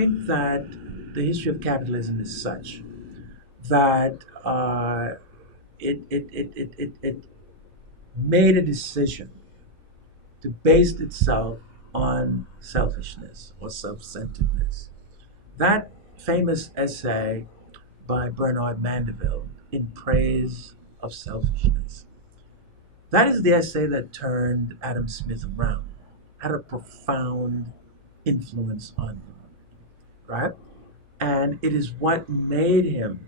think that the history of capitalism is such that it made a decision to base itself on selfishness or self-centeredness. That famous essay by Bernard Mandeville in praise of selfishness. That is the essay that turned Adam Smith around, had a profound influence on him, right? And it is what made him,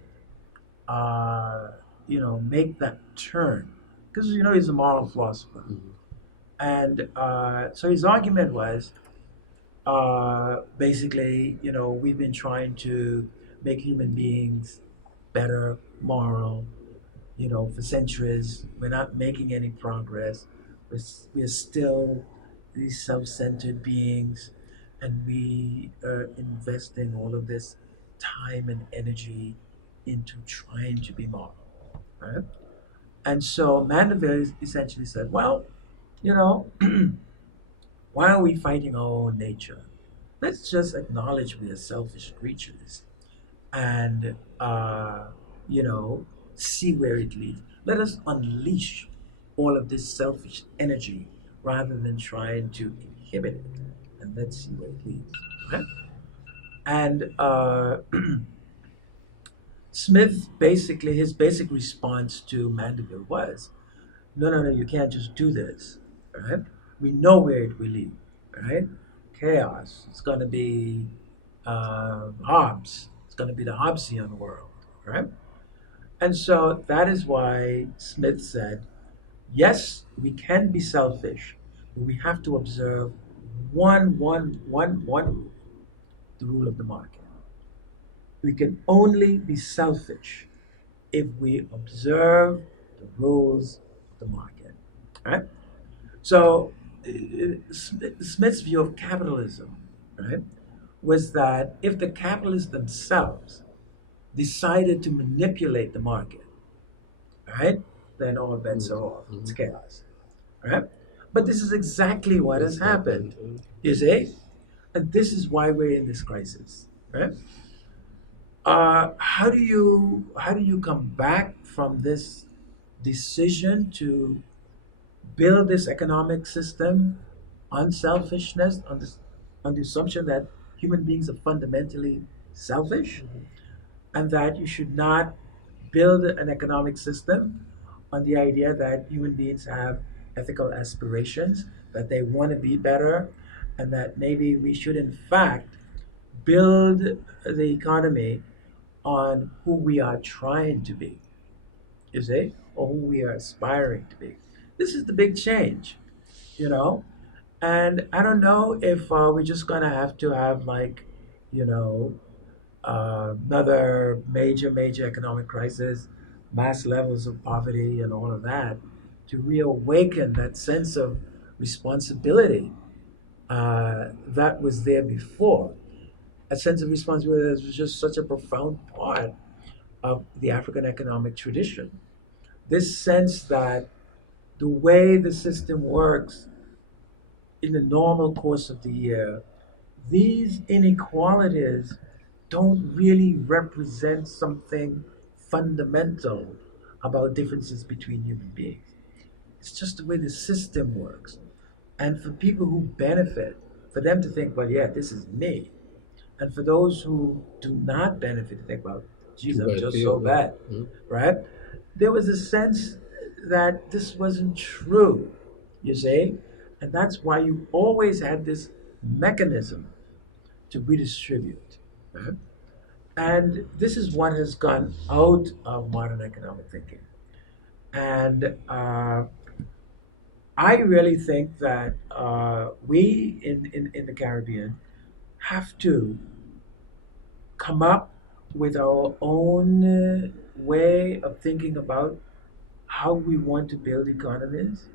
make that turn. Because, he's a moral philosopher. And so his argument was basically, we've been trying to make human beings better, moral, for centuries. We're not making any progress. We're still these self-centered beings, and we are investing all of this time and energy into trying to be moral, right? And so Mandeville essentially said, well, you know, why are we fighting our own nature? Let's just acknowledge we are selfish creatures and, you know, see where it leads. Let us unleash all of this selfish energy rather than trying to inhibit it. And let's see where it leads. Right? And Smith basically, his basic response to Mandeville was, no, no, no, you can't just do this. Right? We know where it will lead. Right? Chaos. It's going to be Hobbes. It's going to be the Hobbesian world. Right? And so that is why Smith said, yes, we can be selfish, but we have to observe one rule, the rule of the market. We can only be selfish if we observe the rules of the market. Right? So Smith's view of capitalism, right, was that if the capitalists themselves decided to manipulate the market, right, then all bets are off. It's chaos. Right? But this is exactly what has happened. You see? And this is why we're in this crisis. Right? How do you come back from this decision to build this economic system on selfishness, on the assumption that human beings are fundamentally selfish, and that you should not build an economic system on the idea that human beings have ethical aspirations, that they want to be better, and that maybe we should, in fact, build the economy on who we are trying to be, you see, or who we are aspiring to be. This is the big change, you know? And I don't know if we're just going to have like, you know, another major economic crisis, mass levels of poverty, and all of that to reawaken that sense of responsibility that was there before. A sense of responsibility that was just such a profound part of the African economic tradition. This sense that the way the system works in the normal course of the year, these inequalities don't really represent something fundamental about differences between human beings. It's just the way the system works. And for people who benefit, for them to think, well, yeah, this is me. And for those who do not benefit, to think, well, geez, I'm just so bad, right? There was a sense that this wasn't true, you see? And that's why you always had this mechanism to redistribute. Right? And this is what has gone out of modern economic thinking. And I really think that we in the Caribbean have to come up with our own way of thinking about how we want to build economies.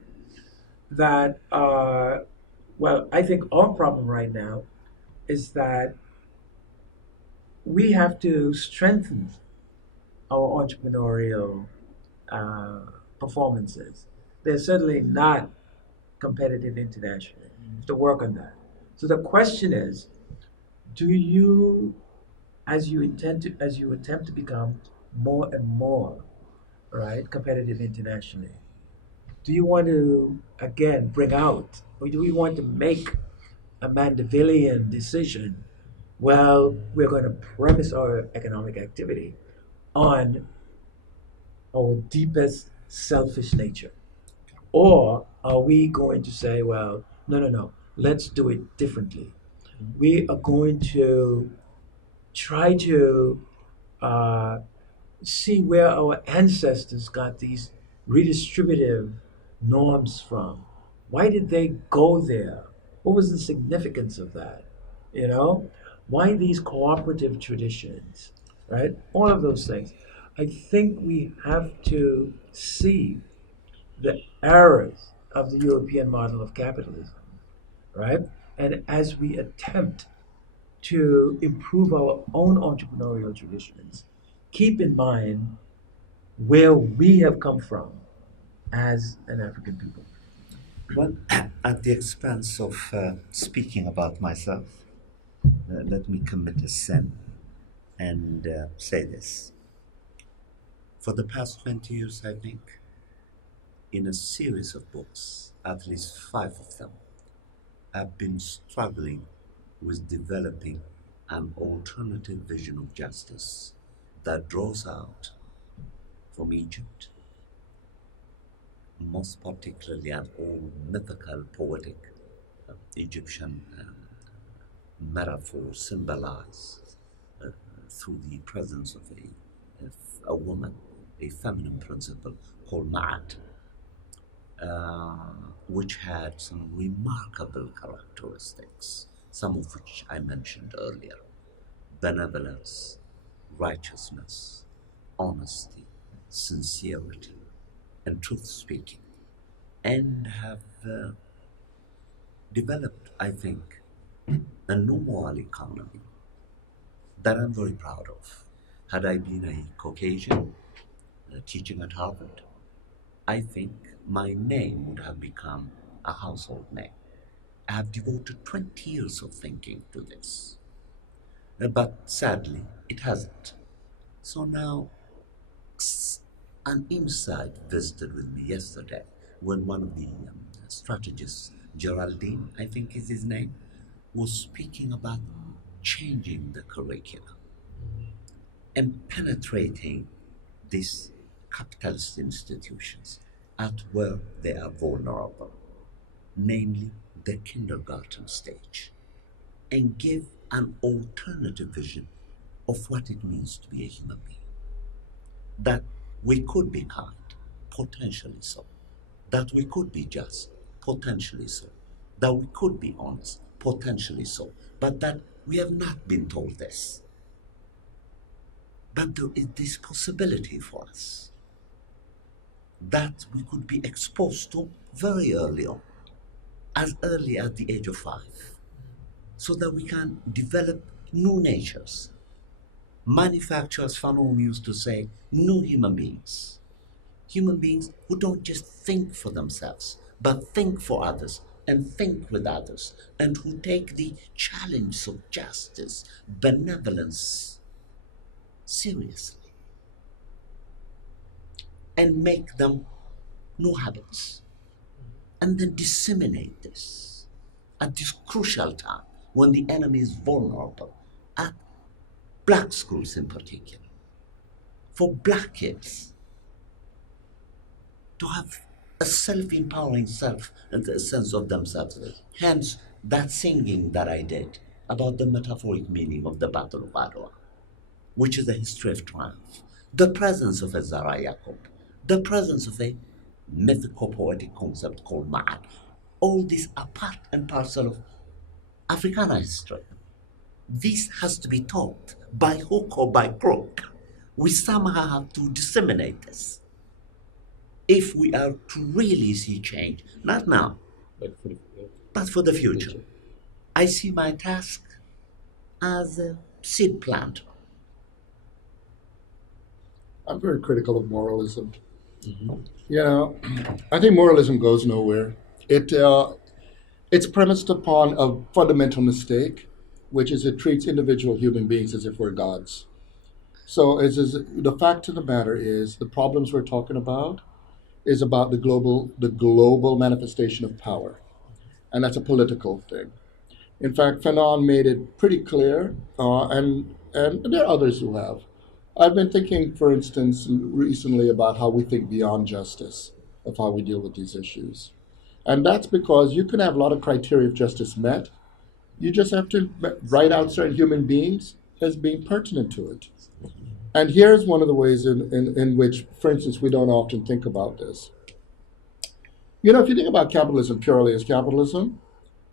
That, well, I think our problem right now is that we have to strengthen our entrepreneurial uh, performances. They're certainly not competitive internationally. We have to work on that. So the question is, do you, as you attempt to become more and more, right, competitive internationally, do you want to again bring out, or do we want to make a Mandevillean decision? Well, we're going to premise our economic activity on our deepest selfish nature. Or are we going to say, well, no, no, no, let's do it differently? We are going to try to uh, see where our ancestors got these redistributive norms from. Why did they go there? What was the significance of that? You know, why these cooperative traditions, right? All of those things. I think we have to see the errors of the European model of capitalism, right? And as we attempt to improve our own entrepreneurial traditions, keep in mind where we have come from as an African people. Well, at the expense of speaking about myself, let me commit a sin and say this. For the past 20 years, I think, in a series of books, at least 5 of them, I've been struggling with developing an alternative vision of justice that draws out from Egypt, most particularly an old mythical, poetic Egyptian metaphor symbolized through the presence of a woman, a feminine principle called Ma'at, which had some remarkable characteristics, some of which I mentioned earlier: benevolence, righteousness, honesty, sincerity, and truth speaking, and have developed, I think, a new moral economy that I'm very proud of. Had I been a Caucasian teaching at Harvard, I think my name would have become a household name. I have devoted 20 years of thinking to this, but sadly, it hasn't. So now, an insight visited with me yesterday when one of the strategists, Geraldine, I think is his name, was speaking about changing the curriculum and penetrating these capitalist institutions at where they are vulnerable, namely the kindergarten stage, and give an alternative vision of what it means to be a human being. That we could be kind, potentially so. That we could be just, potentially so. That we could be honest, potentially so. But that we have not been told this. But there is this possibility for us that we could be exposed to very early on, as early as the age of 5, so that we can develop new natures. Manufacturers Fanon used to say, new human beings who don't just think for themselves, but think for others and think with others, and who take the challenge of justice, benevolence seriously, and make them new habits, and then disseminate this at this crucial time when the enemy is vulnerable, at black schools in particular, for black kids to have a self-empowering self and a sense of themselves. Hence, that singing that I did about the metaphoric meaning of the Battle of Adwa, which is a history of triumph, the presence of a Zara Yaqub, the presence of a mythical poetic concept called Ma'at. All these are part and parcel of Africana history. This has to be taught by hook or by crook. We somehow have to disseminate this if we are to really see change, not now, but for the future. I see my task as a seed plant. I'm very critical of moralism. You know, I think moralism goes nowhere. It's premised upon a fundamental mistake. which is it treats individual human beings as if we're gods. So the fact of the matter is the problems we're talking about is about the global manifestation of power, and that's a political thing. In fact, Fanon made it pretty clear, and there are others who have. I've been thinking, for instance, recently about how we think beyond justice of how we deal with these issues. And that's because you can have a lot of criteria of justice met. You just have to write out certain human beings as being pertinent to it. And here's one of the ways in which, for instance, we don't often think about this. You know, if you think about capitalism purely as capitalism,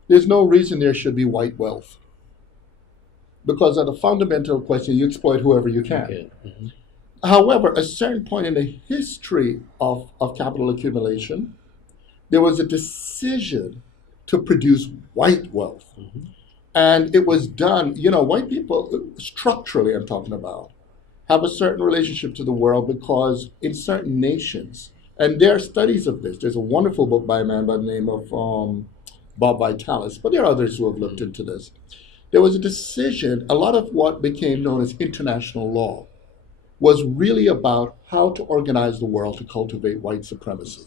there's no reason there should be white wealth. Because at the fundamental question, you exploit whoever you can. Okay. Mm-hmm. However, a certain point in the history of capital accumulation, there was a decision to produce white wealth. Mm-hmm. And it was done, you know, white people, structurally I'm talking about, have a certain relationship to the world because in certain nations, and there are studies of this. There's a wonderful book by a man by the name of Bob Vitalis, but there are others who have looked into this. There was a decision, a lot of what became known as international law was really about how to organize the world to cultivate white supremacy.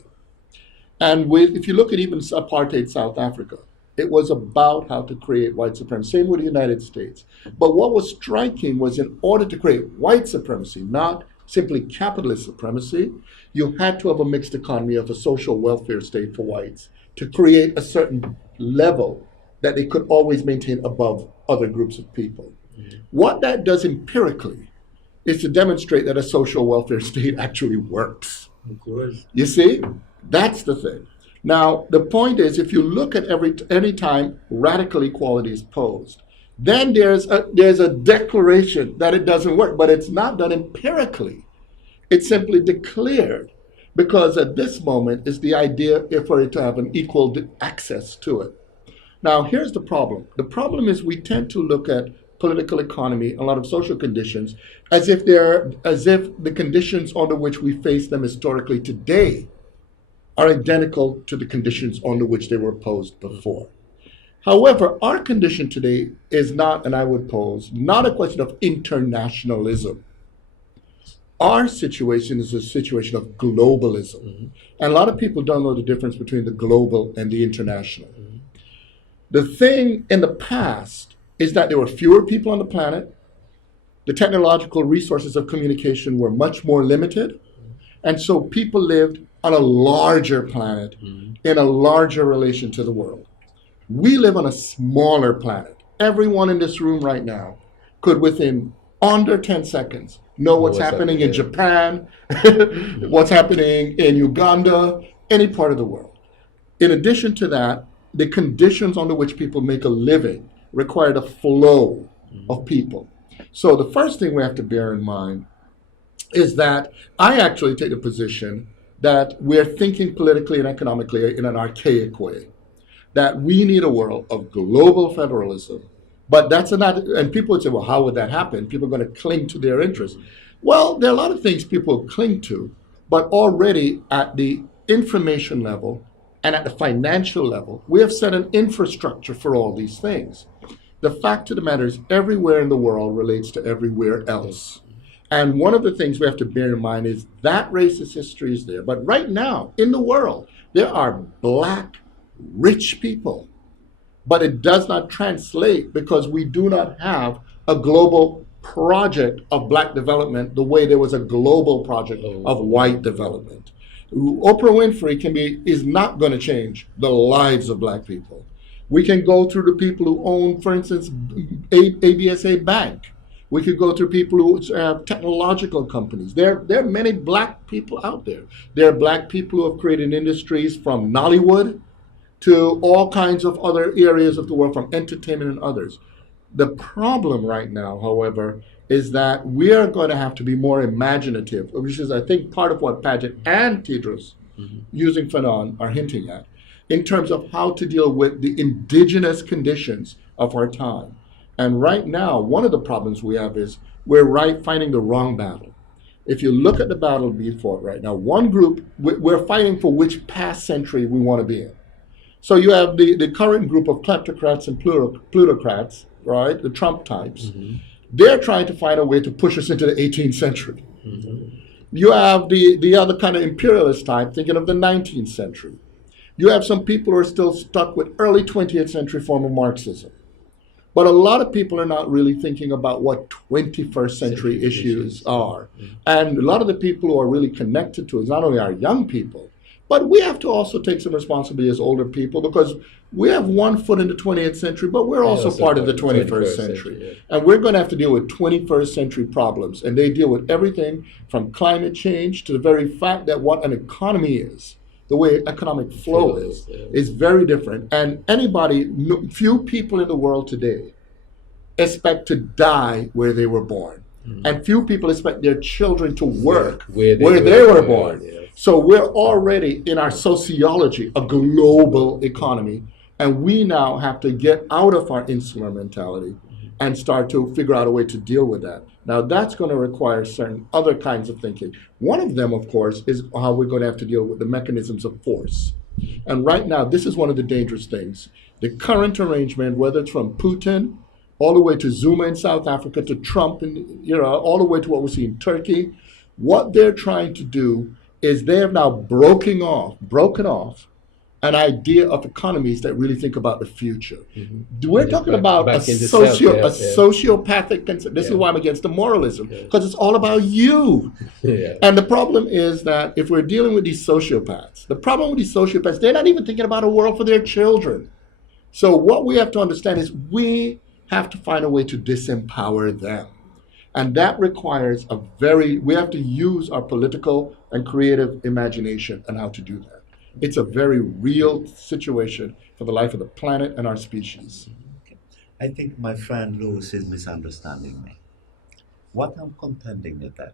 And if you look at even apartheid South Africa, it was about how to create white supremacy. Same with the United States. But what was striking was in order to create white supremacy, not simply capitalist supremacy, you had to have a mixed economy of a social welfare state for whites to create a certain level that they could always maintain above other groups of people. Mm-hmm. What that does empirically is to demonstrate that a social welfare state actually works. Of course. You see? That's the thing. Now, the point is, if you look at any time radical equality is posed, then there's a declaration that it doesn't work, but it's not done empirically. It's simply declared because at this moment is the idea for it to have an equal access to it. Now, here's the problem. The problem is we tend to look at political economy, a lot of social conditions, as if the conditions under which we face them historically today are identical to the conditions under which they were posed before. However, our condition today is not, and I would pose, not a question of internationalism. Our situation is a situation of globalism. Mm-hmm. And a lot of people don't know the difference between the global and the international. Mm-hmm. The thing in the past is that there were fewer people on the planet. The technological resources of communication were much more limited. And so people lived on a larger planet in a larger relation to the world. We live on a smaller planet. Everyone in this room right now could within under 10 seconds know what's happening in Japan, what's happening in Uganda, any part of the world. In addition to that, the conditions under which people make a living required a flow of people. So the first thing we have to bear in mind is that I actually take the position that we're thinking politically and economically in an archaic way, that we need a world of global federalism. But that's not, and people would say, well, how would that happen? People are going to cling to their interests. Well, there are a lot of things people cling to, but already at the information level and at the financial level, we have set an infrastructure for all these things. The fact of the matter is everywhere in the world relates to everywhere else. And one of the things we have to bear in mind is that racist history is there. But right now, in the world, there are black, rich people. But it does not translate because we do not have a global project of black development the way there was a global project of white development. Oprah Winfrey is not going to change the lives of black people. We can go through the people who own, for instance, ABSA Bank. We could go through people who have technological companies. There are many black people out there. There are black people who have created industries from Nollywood to all kinds of other areas of the world, from entertainment and others. The problem right now, however, is that we are going to have to be more imaginative, which is, I think, part of what Paget and Teodros, using Fanon, are hinting at, in terms of how to deal with the indigenous conditions of our time. And right now, one of the problems we have is we're fighting the wrong battle. If you look at the battle being fought right now, one group, we're fighting for which past century we want to be in. So you have the current group of kleptocrats and plutocrats right, the Trump types, they're trying to find a way to push us into the 18th century. You have the other kind of imperialist type thinking of the 19th century. You have some people who are still stuck with early 20th century form of Marxism. But a lot of people are not really thinking about what 21st century issues are. And a lot of the people who are really connected to it, not only our young people, but we have to also take some responsibility as older people, because we have one foot in the 20th century, but we're also part of the 21st century. And we're going to have to deal with 21st century problems. And they deal with everything from climate change to the very fact that what an economy is, the way economic flow is very different. And few people in the world today expect to die where they were born. And few people expect their children to work where they were born. So we're already in our sociology a global economy, and we now have to get out of our insular mentality and start to figure out a way to deal with that. Now that's going to require certain other kinds of thinking. One of them, of course, is how we're going to have to deal with the mechanisms of force. And right now, this is one of the dangerous things. The current arrangement, whether it's from Putin all the way to Zuma in South Africa, to Trump, and all the way to what we see in Turkey, what they're trying to do is they have now broken off an idea of economies that really think about the future. We're talking about a sociopathic concept. This is why I'm against the moralism, because it's all about you. And the problem is that if we're dealing with these sociopaths, they're not even thinking about a world for their children. So what we have to understand is we have to find a way to disempower them. And that requires we have to use our political and creative imagination on how to do that. It's a very real situation for the life of the planet and our species. I think my friend Lewis is misunderstanding me. What I'm contending is that,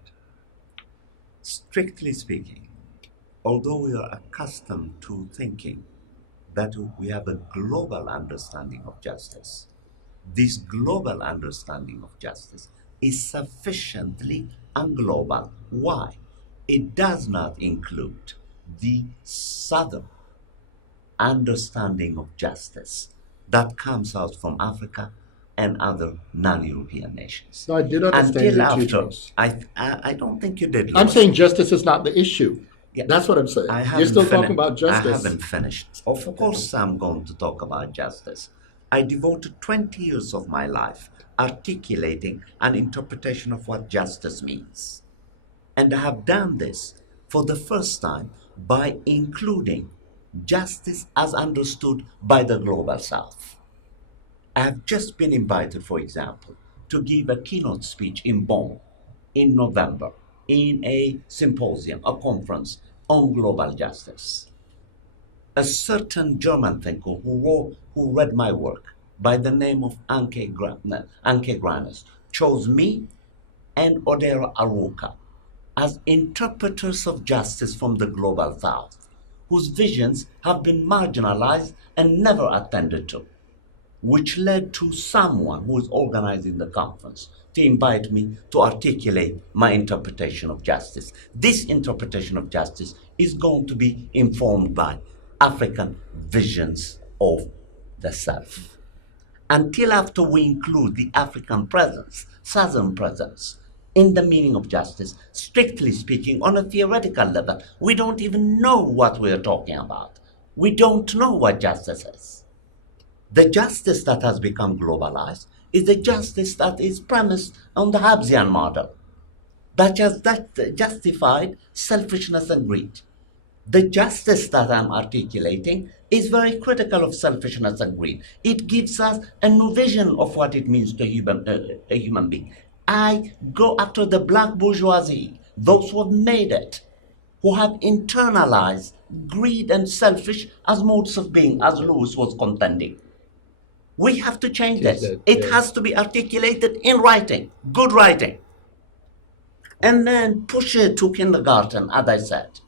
strictly speaking, although we are accustomed to thinking that we have a global understanding of justice, this global understanding of justice is sufficiently unglobal. Why? It does not include the southern understanding of justice that comes out from Africa and other non-European nations. No, I did understand your teachings. I don't think you did. I'm saying justice is not the issue. Yeah. That's what I'm saying. You're still talking about justice. I haven't finished. Of course I'm going to talk about justice. I devoted 20 years of my life articulating an interpretation of what justice means. And I have done this for the first time by including justice as understood by the Global South. I have just been invited, for example, to give a keynote speech in Bonn in November in a symposium, a conference on global justice. A certain German thinker who read my work by the name of Anke Granes chose me and Odera Aruka as interpreters of justice from the Global South, whose visions have been marginalized and never attended to, which led to someone who is organizing the conference to invite me to articulate my interpretation of justice. This interpretation of justice is going to be informed by African visions of the self. Until after we include the African presence, Southern presence, in the meaning of justice, strictly speaking, on a theoretical level, we don't even know what we are talking about. We don't know what justice is. The justice that has become globalized is the justice that is premised on the Hobbesian model, that justified selfishness and greed. The justice that I'm articulating is very critical of selfishness and greed. It gives us a new vision of what it means to a human being. I go after the black bourgeoisie, those who have made it, who have internalized greed and selfish as modes of being, as Lewis was contending. We have to change this. It has to be articulated in writing, good writing. And then push it to kindergarten, as I said.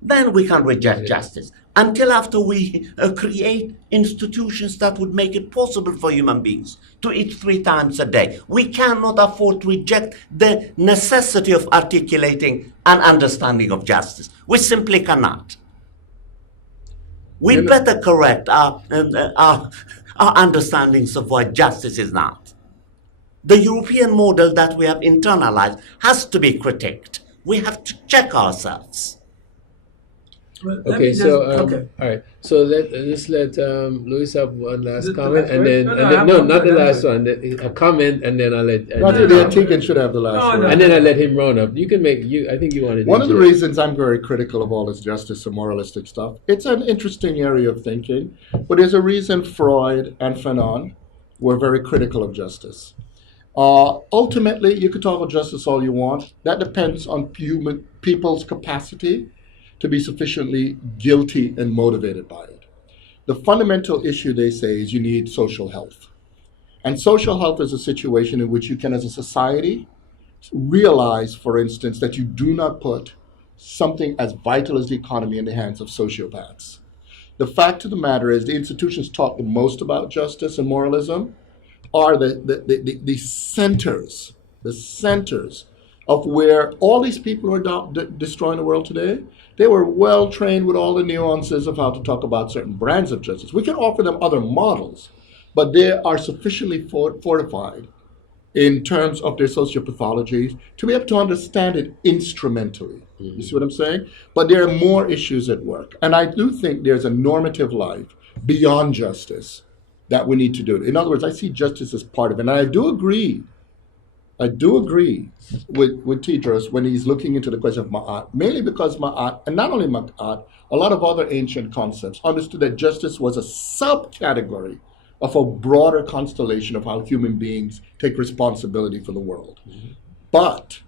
Then we can reject justice. Until after we create institutions that would make it possible for human beings to eat 3 times a day. We cannot afford to reject the necessity of articulating an understanding of justice. We simply cannot. We better correct our our understandings of what justice is not. The European model that we have internalized has to be critiqued. We have to check ourselves. Well, let Okay, me so just- okay. all right. So let's let Luis have one last The comment, last and one? then No, and no, then I'm no, not not the done last yet. one. A comment, and then I'll let I think no, the no. Antiguan should have the last No, word. no. and then I'll let him round up. You can make you. I think you wanted. One of the to- reasons I'm very critical of all this justice and moralistic stuff, it's an interesting area of thinking, but there's a reason Freud and Fanon were very critical of justice. Ultimately, you could talk about justice all you want. That depends on people's capacity to be sufficiently guilty and motivated by it. The fundamental issue, they say, is you need social health. And social health is a situation in which you can, as a society, realize, for instance, that you do not put something as vital as the economy in the hands of sociopaths. The fact of the matter is, the institutions talk the most about justice and moralism are the centers of where all these people who are destroying the world today, they were well trained with all the nuances of how to talk about certain brands of justice. We can offer them other models, but they are sufficiently fortified in terms of their sociopathologies to be able to understand it instrumentally. You see what I'm saying? But there are more issues at work. And I do think there's a normative life beyond justice that we need to do. In other words, I see justice as part of it. And I do agree with Teodros when he's looking into the question of Ma'at, mainly because Ma'at, and not only Ma'at, a lot of other ancient concepts understood that justice was a subcategory of a broader constellation of how human beings take responsibility for the world. But,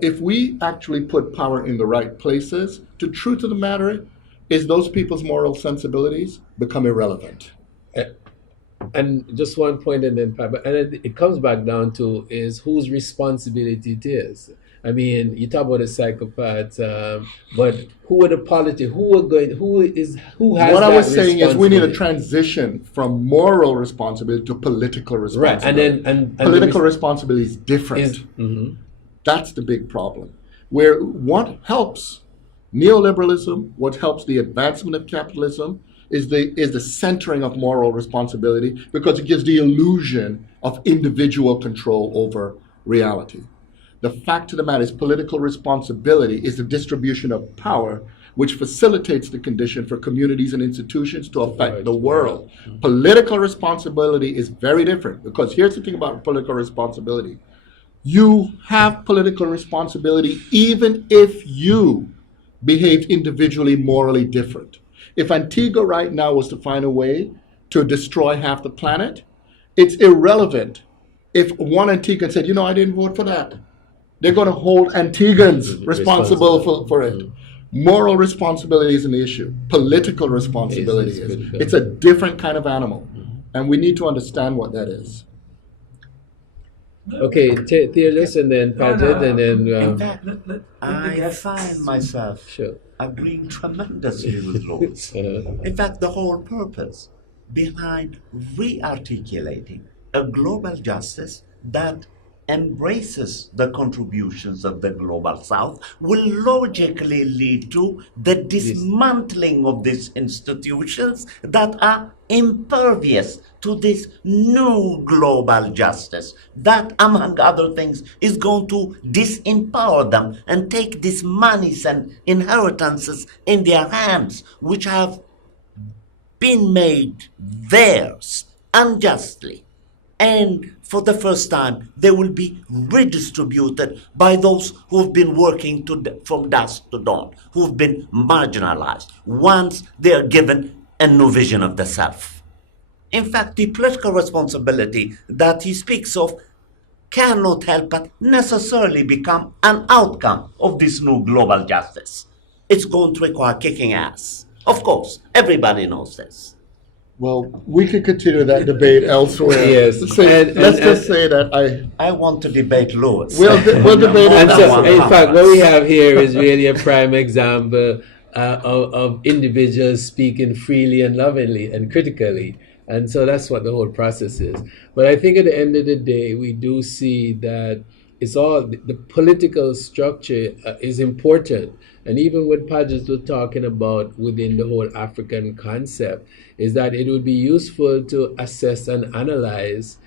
if we actually put power in the right places, the truth of the matter is those people's moral sensibilities become irrelevant. And just one point, and then it comes back down to is whose responsibility it is. I mean, you talk about a psychopath, but who are the politicians? Who has What I that was saying is we need a responsibility? transition from moral responsibility to political responsibility. Right, and political responsibility is different. is That's the big problem. Where what helps neoliberalism, what helps the advancement of capitalism, is the centering of moral responsibility because it gives the illusion of individual control over reality. The fact of the matter is political responsibility is the distribution of power which facilitates the condition for communities and institutions to affect the world. Political responsibility is very different because here's the thing about political responsibility. You have political responsibility even if you behaved individually morally different. If Antigua right now was to find a way to destroy half the planet, it's irrelevant if one Antiguan said, I didn't vote for that. They're going to hold Antiguans responsible for it. Moral responsibility isn't the issue. Political responsibility is. It's a different kind of animal. And we need to understand what that is. Okay, Teodros, and then Paget, and then In fact, Let the I guests find myself sure. agreeing tremendously with Louis. In fact, the whole purpose behind re-articulating a global justice that embraces the contributions of the global south will logically lead to the dismantling of these institutions that are impervious to this new global justice that, among other things, is going to disempower them and take these monies and inheritances in their hands, which have been made theirs unjustly. And for the first time, they will be redistributed by those who've been working from dusk to dawn, who've been marginalized, once they are given a new vision of the self. In fact, the political responsibility that he speaks of cannot help but necessarily become an outcome of this new global justice. It's going to require kicking ass. Of course, everybody knows this. Well, we could continue that debate elsewhere. Yes. Let's just say that I want to debate Lewis. We'll debate it. And so, One in fact, what we have here is really a prime example of individuals speaking freely and lovingly and critically. And so that's what the whole process is. But I think at the end of the day, we do see that it's all the political structure is important. And even what Paget was talking about within the whole African concept is that it would be useful to assess and analyze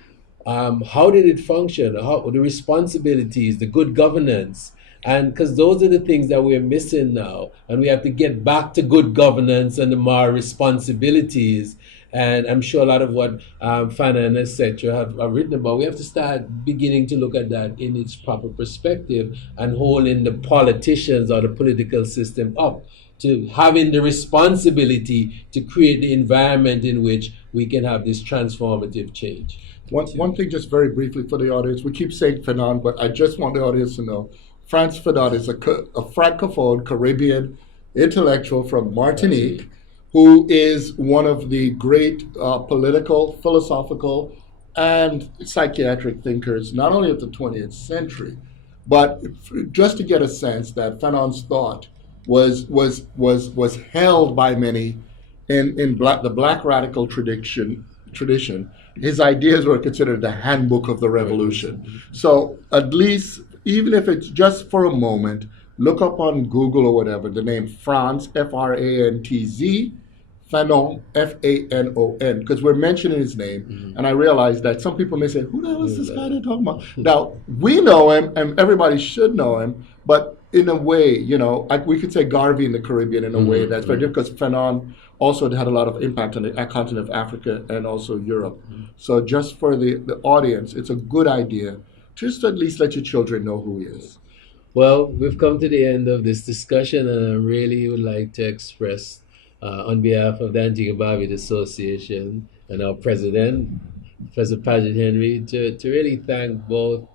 how did it function, how the responsibilities, the good governance, and because those are the things that we're missing now, and we have to get back to good governance and the more responsibilities. And I'm sure a lot of what Fana and etc. have written about, we have to start beginning to look at that in its proper perspective and holding the politicians or the political system up to having the responsibility to create the environment in which we can have this transformative change. One thing, just very briefly for the audience, we keep saying Fanon, but I just want the audience to know Frantz Fanon is a francophone Caribbean intellectual from Martinique who is one of the great political, philosophical, and psychiatric thinkers, not only of the 20th century, but just to get a sense that Fanon's thought was held by many in the Black radical tradition. His ideas were considered the handbook of the revolution. So at least, even if it's just for a moment, look up on Google or whatever the name Frantz, Frantz, Fanon, Fanon, because we're mentioning his name, and I realized that some people may say, "Who the hell is this guy they're talking about?" Now we know him, and everybody should know him, but in a way, like we could say Garvey in the Caribbean in a way that's very different, because Fanon also had a lot of impact on the continent of Africa and also Europe. So just for the audience, it's a good idea just to at least let your children know who he is. Well, we've come to the end of this discussion, and I really would like to express, on behalf of the Antigua Barbuda Association and our president, Professor Paget Henry, to really thank both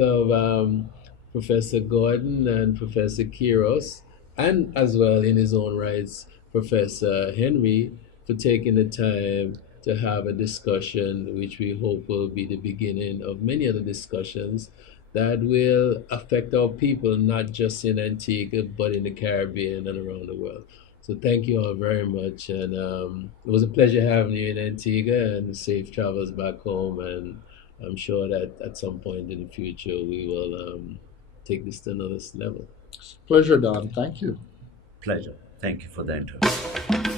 of Professor Gordon and Professor Kiros, and as well in his own rights, Professor Henry, for taking the time to have a discussion which we hope will be the beginning of many other discussions that will affect our people, not just in Antigua, but in the Caribbean and around the world. So thank you all very much. And it was a pleasure having you in Antigua, and safe travels back home. And I'm sure that at some point in the future, we will take this to another level. Pleasure, Don. Thank you. Pleasure. Thank you for the interview.